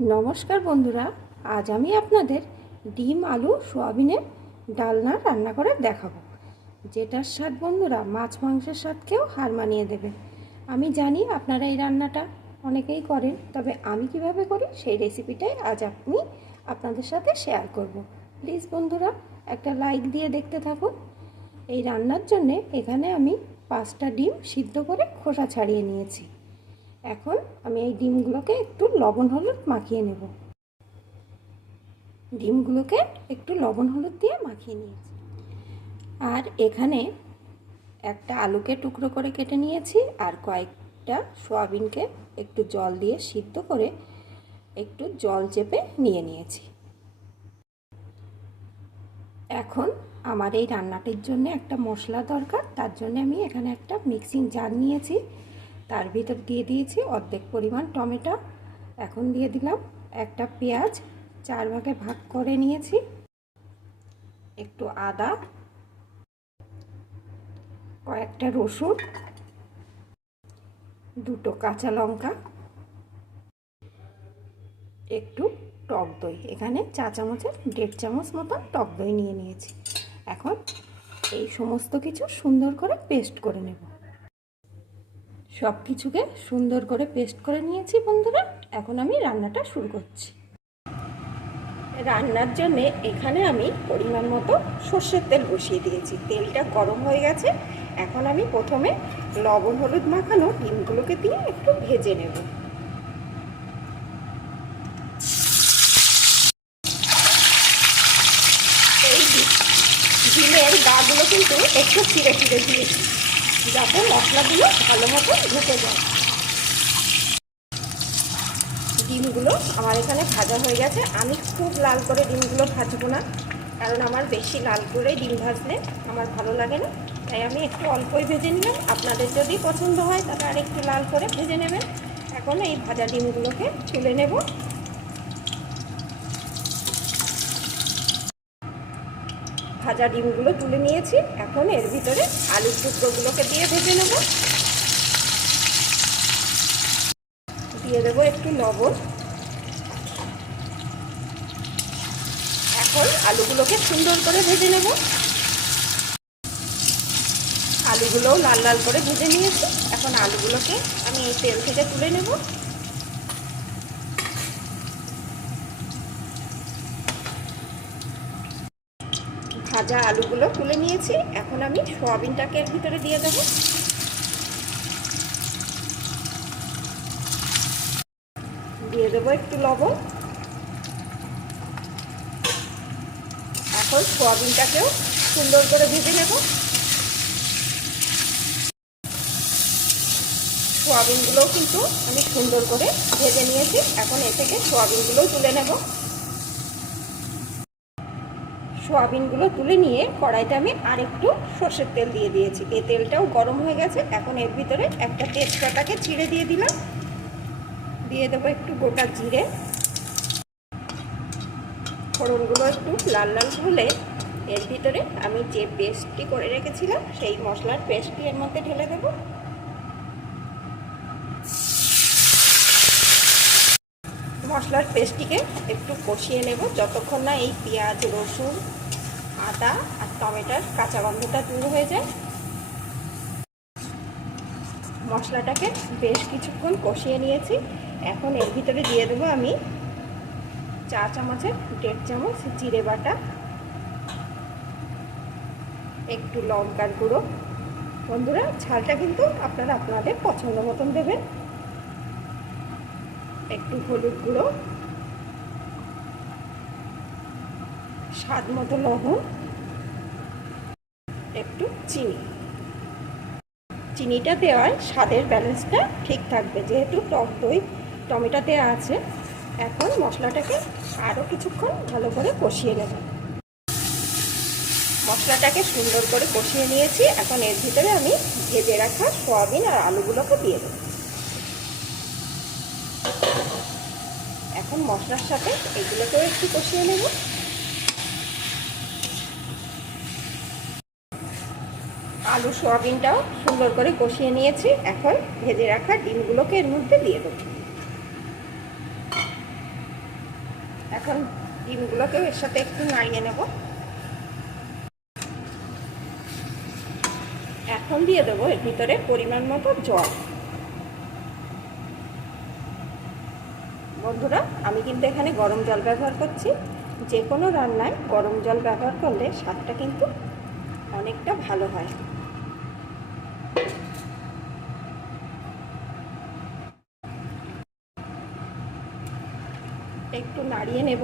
নমস্কার বন্ধুরা, আজ আমি আপনাদের ডিম, আলু, সোয়াবিনের ডালনা রান্না করে দেখাবো। যেটার স্বাদ বন্ধুরা, মাছ মাংসের স্বাদকেও হার মানিয়ে দেবে। আমি জানি আপনারা এই রান্নাটা অনেকেই করেন, তবে আমি কীভাবে করি সেই রেসিপিটাই আজ আপনি আপনাদের সাথে শেয়ার করব। প্লিজ বন্ধুরা, একটা লাইক দিয়ে দেখতে থাকুন। এই রান্নার জন্যে এখানে আমি পাঁচটা ডিম সিদ্ধ করে খোসা ছাড়িয়ে নিয়েছি। এখন আমি এই ডিমগুলোকে একটু লবণ হলুদ মাখিয়ে নেব। ডিমগুলোকে একটু লবণ হলুদ দিয়ে মাখিয়ে নিয়েছি। আর এখানে একটা আলুকে টুকরো করে কেটে নিয়েছি আর কয়েকটা সোয়াবিনকে একটু জল দিয়ে সিদ্ধ করে একটু জল চেপে নিয়ে নিয়েছি। এখন আমার এই রান্নাটির জন্য একটা মশলা দরকার, তার জন্য আমি এখানে একটা মিক্সিং জার নিয়েছি। তার ভিতর দিয়ে দিয়েছি অর্ধেক পরিমাণ টমেটো। এখন দিয়ে দিলাম একটা পেঁয়াজ, চার ভাগে ভাগ করে নিয়েছি। একটু আদা, কয়েকটা রসুন, দুটো কাঁচা লঙ্কা, একটু টক দই। এখানে চা চামচের দেড় চামচ মতন টক দই নিয়ে নিয়েছি। এখন এই সমস্ত কিছু সুন্দর করে পেস্ট করে নেব। সব কিছুকে সুন্দর করে পেস্ট করে নিয়েছি বন্ধুরা। এখন আমি রান্নাটা শুরু করছি। রান্নার জন্য এখানে আমি পরিমাণ মতো সর্ষের তেল বসিয়ে দিয়েছি। তেলটা গরম হয়ে গেছে। এখন আমি প্রথমে লবণ হলুদ মাখানো ডিমগুলোকে দিয়ে একটু ভেজে নেব। এই ডিমের গাগুলো কিন্তু একটু ছিঁড়ে ছিঁড়ে দিয়েছি। যাতে মশলাগুলো ভালো মতো ঢুকে যায়। ডিমগুলো আমার এখানে ভাজা হয়ে গেছে। আমি খুব লাল করে ডিমগুলো ভাজবো না, কারণ আমার বেশি লাল করে ডিম ভাজলে আমার ভালো লাগে না। তাই আমি একটু অল্পই ভেজে নিলাম। আপনাদের যদি পছন্দ হয় তাহলে আর একটু লাল করে ভেজে নেবেন। এখন এই ভাজা ডিমগুলোকে তুলে নেব। ভাজা ডিমগুলো তুলে নিয়েছি। এখন এর ভিতরে আলুর টুকরোগুলোকে দিয়ে ভেজে নেব। দিয়ে দেবো একটু লবণ। এখন আলুগুলোকে সুন্দর করে ভেজে নেব। আলুগুলোও লাল লাল করে ভেজে নিয়েছি। এখন আলুগুলোকে আমি এই তেল থেকে তুলে নেব। ভাজা আলুগুলো তুলে নিয়েছি। এখন আমি সোয়াবিনটাকে এর ভিতরে দিয়ে দেব। দিয়ে দেবো একটু লবণ। এখন সোয়াবিনটাকেও সুন্দর করে ভেজে নেব। সোয়াবিনগুলোও কিন্তু আমি সুন্দর করে ভেজে নিয়েছি। এখন এ থেকে সোয়াবিনগুলোও তুলে নেব। সোয়াবিনগুলো তুলে নিয়ে কড়াইতে আমি আরেকটু সর্ষের তেল দিয়ে দিয়েছি। এই তেলটাও গরম হয়ে গেছে। এখন এর ভিতরে একটা তেজপাতাকে ছিঁড়ে দিয়ে দিলাম। দিয়ে দেবো একটু গোটা জিরে। ফোড়নগুলো একটু লাল লাল হলে এর ভিতরে আমি যে পেস্টটি করে রেখেছিলাম, সেই মশলার পেস্টটি এর মধ্যে ঢেলে দেব। মশলার পেস্টটিকে একটু কষিয়ে নেব। যতক্ষণ না এই পেঁয়াজ, রসুন, আদা আর টমেটোর কাঁচা গন্ধটা দূর হয়ে যায়। মশলাটাকে বেশ কিছুক্ষণ কষিয়ে নিয়েছি। এখন এর ভিতরে দিয়ে দেবো আমি চা চামচের দেড় চামচ জিরে বাটা, একটু লঙ্কার গুঁড়ো। বন্ধুরা, ঝালটা কিন্তু আপনারা আপনাদের পছন্দ মতন দেবেন। একটু হলুদ গুঁড়ো, স্বাদ মতো লবণ, একটু চিনি। চিনিটা দেওয়ায় স্বাদের ব্যালেন্সটা ঠিক থাকবে। যেহেতু টক দই, টমেটো দেওয়া আছে, এখন মশলাটাকে আরও কিছুক্ষণ ভালো করে কষিয়ে নেব। মশলাটাকে সুন্দর করে কষিয়ে নিয়েছি। এখন এর ভিতরে আমি ভেজে রাখা সয়াবিন আর আলুগুলোকে দিয়ে দেব। এখন মশলার সাথে এগুলোকেও একটু কষিয়ে নেব। আলু, সোয়াবিনটাও সুন্দর করে কষিয়ে নিয়েছি। এখন ভেজে রাখা ডিমগুলোকে এর মধ্যে দিয়ে দেবো। এখন ডিমগুলোকেও এর সাথে একটু নাড়িয়ে নেব। এখন দিয়ে দেবো এর ভিতরে পরিমাণ মতো জল। বন্ধুরা, আমি কিন্তু এখানে গরম জল ব্যবহার করছি। যে কোনো রান্নায় গরম জল ব্যবহার করলে স্বাদটা কিন্তু অনেকটা ভালো হয়। একটু নাড়িয়ে নেব।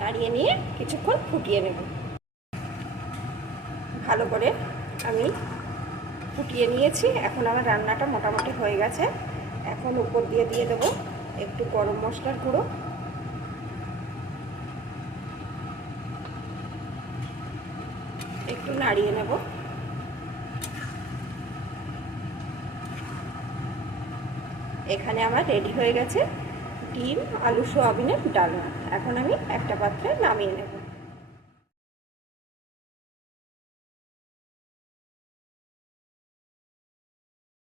নাড়িয়ে নিয়ে কিছুক্ষণ ফুটিয়ে নেব। ভালো করে আমি ফুটিয়ে নিয়েছি। এখন আমার রান্নাটা মোটামুটি হয়ে গেছে। এখন উপর দিয়ে দিয়ে দেবো। একটু গরম মশলার গুঁড়ো। একটু নাড়িয়ে নেব। এখানে আমার রেডি হয়ে গেছে ডিম, আলু, সোয়াবিনের ডালনা। এখন আমি একটা পাত্রে নামিয়ে নেব।